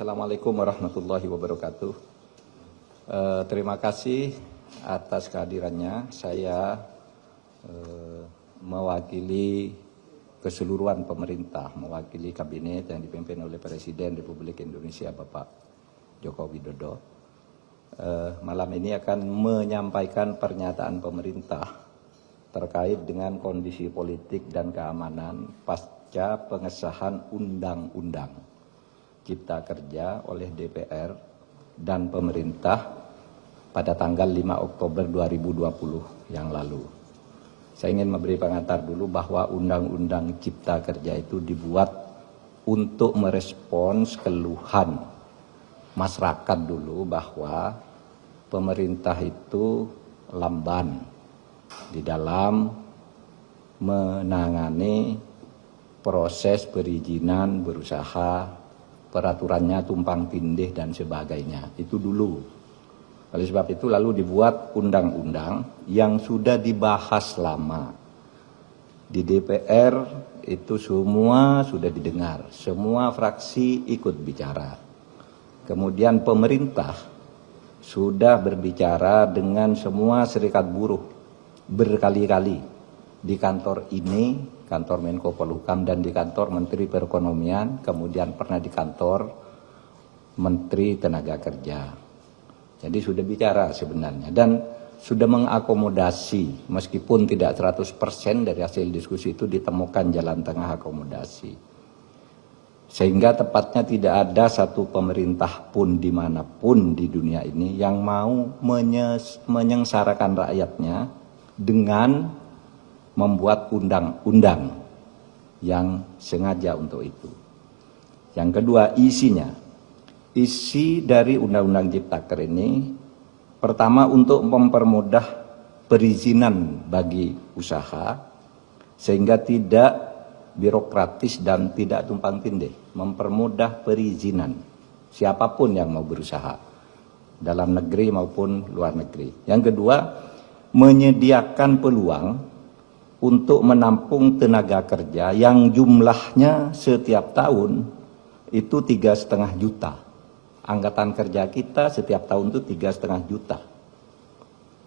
Assalamualaikum warahmatullahi wabarakatuh. Terima kasih atas kehadirannya. Saya mewakili keseluruhan pemerintah, mewakili kabinet yang dipimpin oleh Presiden Republik Indonesia Bapak Joko Widodo. Malam ini akan menyampaikan pernyataan pemerintah terkait dengan kondisi politik dan keamanan pasca pengesahan Undang-Undang Cipta Kerja oleh DPR dan pemerintah pada tanggal 5 Oktober 2020 yang lalu. Saya ingin memberi pengantar dulu bahwa Undang-Undang Cipta Kerja itu dibuat untuk merespons keluhan masyarakat dulu bahwa pemerintah itu lamban di dalam menangani proses perizinan berusaha, peraturannya tumpang tindih dan sebagainya. Itu dulu. Oleh sebab itu lalu dibuat undang-undang yang sudah dibahas lama. Di DPR itu semua sudah didengar, semua fraksi ikut bicara. Kemudian pemerintah sudah berbicara dengan semua serikat buruh berkali-kali di kantor ini, kantor Menko Polhukam, dan di kantor Menteri Perekonomian, kemudian pernah di kantor Menteri Tenaga Kerja. Jadi sudah bicara sebenarnya dan sudah mengakomodasi, meskipun tidak 100% dari hasil diskusi itu ditemukan jalan tengah akomodasi. Sehingga tepatnya tidak ada satu pemerintah pun dimanapun di dunia ini yang mau menyengsarakan rakyatnya dengan membuat undang-undang yang sengaja untuk itu. Yang kedua, isinya. Isi dari Undang-Undang Cipta Kerja ini pertama untuk mempermudah perizinan bagi usaha sehingga tidak birokratis dan tidak tumpang tindih, mempermudah perizinan siapapun yang mau berusaha dalam negeri maupun luar negeri. Yang kedua, menyediakan peluang untuk menampung tenaga kerja yang jumlahnya setiap tahun itu 3,5 juta. Angkatan kerja kita setiap tahun itu 3,5 juta.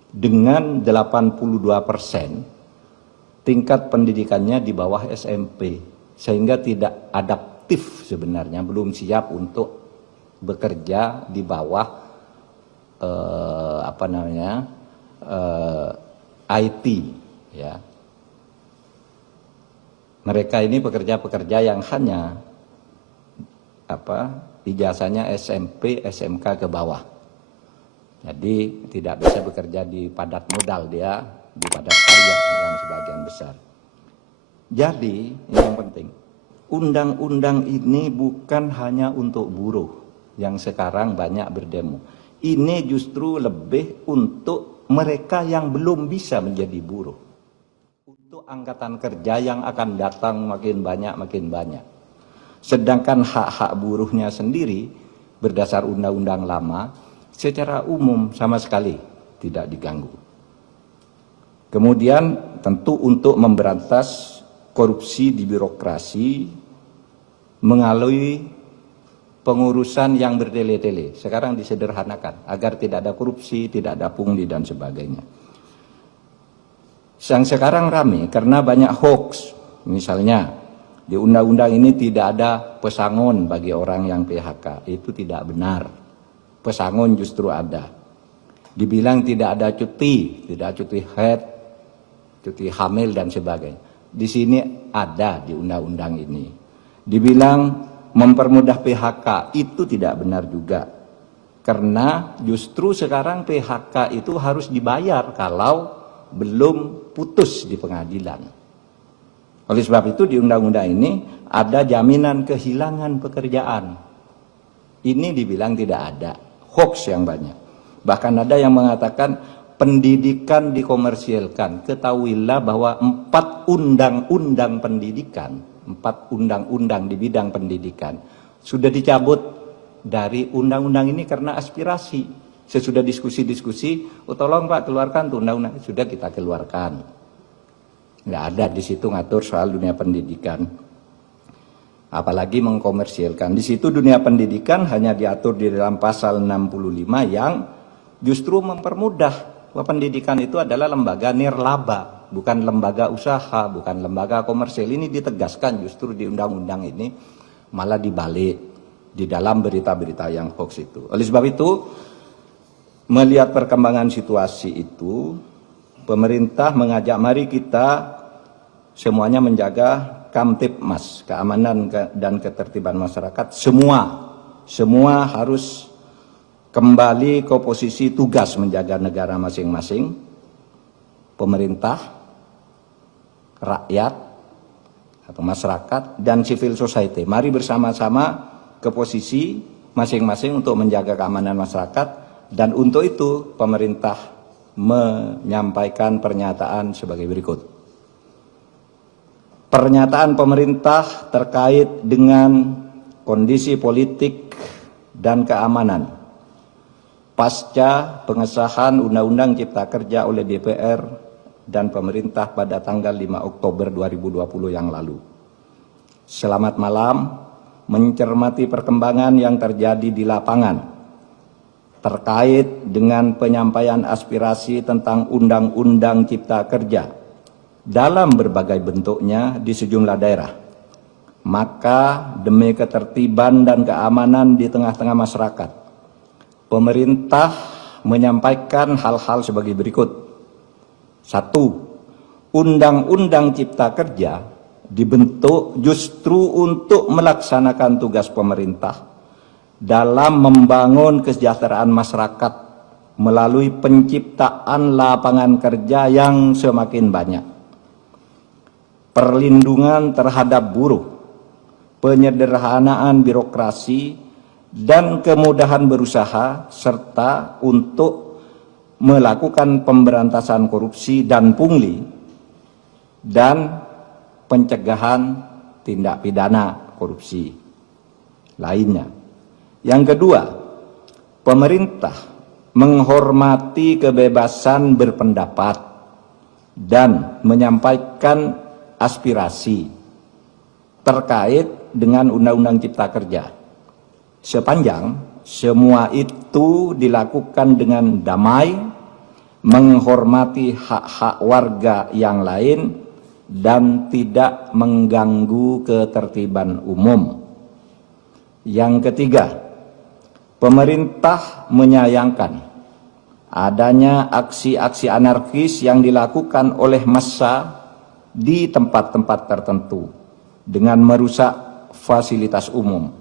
Dengan 82% tingkat pendidikannya di bawah SMP, sehingga tidak adaptif sebenarnya, belum siap untuk bekerja di bawah IT, ya. Mereka ini pekerja-pekerja yang hanya ijazahnya SMP, SMK ke bawah. Jadi tidak bisa bekerja di padat modal, dia di padat karya yang sebagian besar. Jadi ini yang penting, undang-undang ini bukan hanya untuk buruh yang sekarang banyak berdemo. Ini justru lebih untuk mereka yang belum bisa menjadi buruh. Untuk angkatan kerja yang akan datang makin banyak. Sedangkan hak-hak buruhnya sendiri berdasar undang-undang lama secara umum sama sekali tidak diganggu. Kemudian tentu untuk memberantas korupsi di birokrasi melalui pengurusan yang bertele-tele. Sekarang disederhanakan agar tidak ada korupsi, tidak ada pungli dan sebagainya. Yang sekarang rame karena banyak hoax. Misalnya di undang-undang ini tidak ada pesangon bagi orang yang PHK. Itu tidak benar. Pesangon justru ada. Dibilang tidak ada cuti, tidak cuti haid, cuti hamil dan sebagainya. Di sini ada di undang-undang ini. Dibilang mempermudah PHK, itu tidak benar juga. Karena justru sekarang PHK itu harus dibayar kalau belum putus di pengadilan. Oleh sebab itu di undang-undang ini ada jaminan kehilangan pekerjaan. Ini dibilang tidak ada, hoax yang banyak. Bahkan ada yang mengatakan pendidikan dikomersialkan. Ketahuilah bahwa 4 undang-undang pendidikan, 4 undang-undang di bidang pendidikan sudah dicabut dari undang-undang ini karena aspirasi. Sesudah diskusi-diskusi, oh tolong Pak keluarkan tuh undang-undang, sudah kita keluarkan. Nggak ada di situ ngatur soal dunia pendidikan. apalagi mengkomersilkan. Di situ dunia pendidikan hanya diatur di dalam pasal 65 yang justru mempermudah bahwa pendidikan itu adalah lembaga nirlaba, bukan lembaga usaha, bukan lembaga komersil. Ini ditegaskan justru di undang-undang ini, malah dibalik di dalam berita-berita yang hoax itu. Oleh sebab itu, melihat perkembangan situasi itu, pemerintah mengajak mari kita semuanya menjaga Kamtibmas, keamanan dan ketertiban masyarakat. Semua harus kembali ke posisi tugas menjaga negara masing-masing. Pemerintah, rakyat atau masyarakat, dan civil society. Mari bersama-sama ke posisi masing-masing untuk menjaga keamanan masyarakat. Dan untuk itu pemerintah menyampaikan pernyataan sebagai berikut. Pernyataan pemerintah terkait dengan kondisi politik dan keamanan pasca pengesahan Undang-Undang Cipta Kerja oleh DPR dan pemerintah pada tanggal 5 Oktober 2020 yang lalu. Selamat malam, mencermati perkembangan yang terjadi di lapangan terkait dengan penyampaian aspirasi tentang Undang-Undang Cipta Kerja dalam berbagai bentuknya di sejumlah daerah. Maka demi ketertiban dan keamanan di tengah-tengah masyarakat, pemerintah menyampaikan hal-hal sebagai berikut. 1. Undang-Undang Cipta Kerja dibentuk justru untuk melaksanakan tugas pemerintah dalam membangun kesejahteraan masyarakat melalui penciptaan lapangan kerja yang semakin banyak, perlindungan terhadap buruh, penyederhanaan birokrasi, dan kemudahan berusaha, serta untuk melakukan pemberantasan korupsi dan pungli, dan pencegahan tindak pidana korupsi lainnya. Yang kedua, pemerintah menghormati kebebasan berpendapat dan menyampaikan aspirasi terkait dengan Undang-Undang Cipta Kerja, sepanjang semua itu dilakukan dengan damai, menghormati hak-hak warga yang lain, dan tidak mengganggu ketertiban umum. Yang ketiga, pemerintah menyayangkan adanya aksi-aksi anarkis yang dilakukan oleh massa di tempat-tempat tertentu dengan merusak fasilitas umum,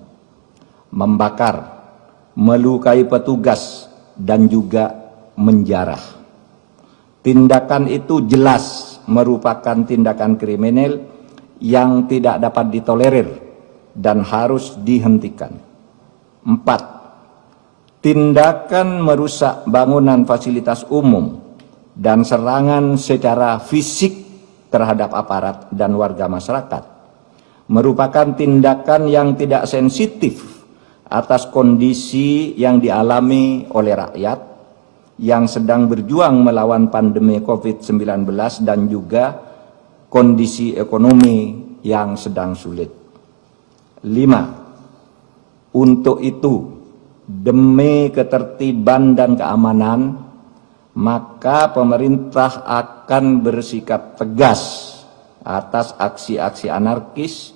membakar, melukai petugas, dan juga menjarah. Tindakan itu jelas merupakan tindakan kriminal yang tidak dapat ditolerir dan harus dihentikan. 4. Tindakan merusak bangunan fasilitas umum dan serangan secara fisik terhadap aparat dan warga masyarakat merupakan tindakan yang tidak sensitif atas kondisi yang dialami oleh rakyat yang sedang berjuang melawan pandemi COVID-19 dan juga kondisi ekonomi yang sedang sulit. 5. Untuk itu, demi ketertiban dan keamanan, maka pemerintah akan bersikap tegas atas aksi-aksi anarkis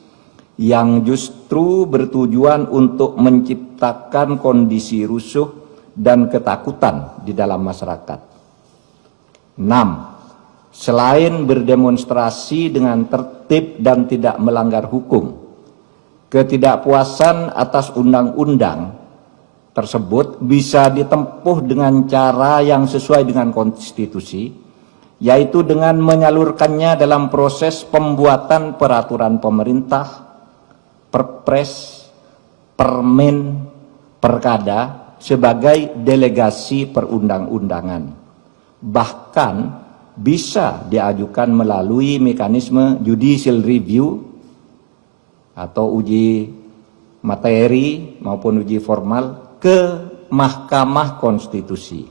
yang justru bertujuan untuk menciptakan kondisi rusuh dan ketakutan di dalam masyarakat. 6. Selain berdemonstrasi dengan tertib dan tidak melanggar hukum, ketidakpuasan atas undang-undang tersebut bisa ditempuh dengan cara yang sesuai dengan konstitusi, yaitu dengan menyalurkannya dalam proses pembuatan peraturan pemerintah, perpres, permen, perkada sebagai delegasi perundang-undangan. Bahkan bisa diajukan melalui mekanisme judicial review atau uji materi maupun uji formal ke Mahkamah Konstitusi.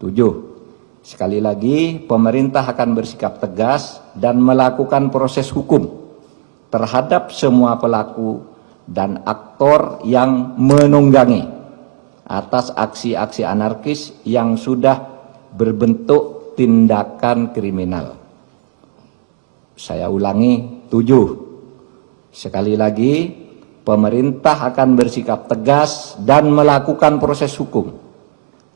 7. Sekali lagi, pemerintah akan bersikap tegas dan melakukan proses hukum terhadap semua pelaku dan aktor yang menunggangi atas aksi-aksi anarkis yang sudah berbentuk tindakan kriminal. Saya ulangi, 7. Sekali lagi, pemerintah akan bersikap tegas dan melakukan proses hukum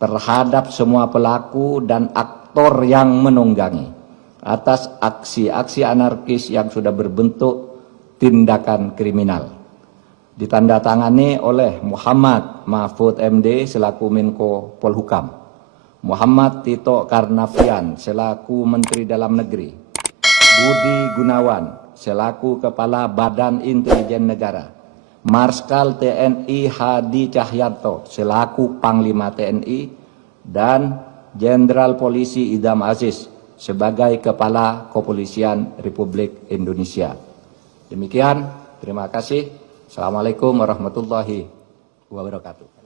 terhadap semua pelaku dan aktor yang menunggangi atas aksi-aksi anarkis yang sudah berbentuk tindakan kriminal. Ditandatangani oleh Muhammad Mahfud MD selaku Menko Polhukam, Muhammad Tito Karnavian selaku Menteri Dalam Negeri, Budi Gunawan selaku Kepala Badan Intelijen Negara, Marskal TNI Hadi Cahyanto selaku Panglima TNI, dan Jenderal Polisi Idham Aziz sebagai Kepala Kepolisian Republik Indonesia. Demikian, terima kasih. Assalamualaikum warahmatullahi wabarakatuh.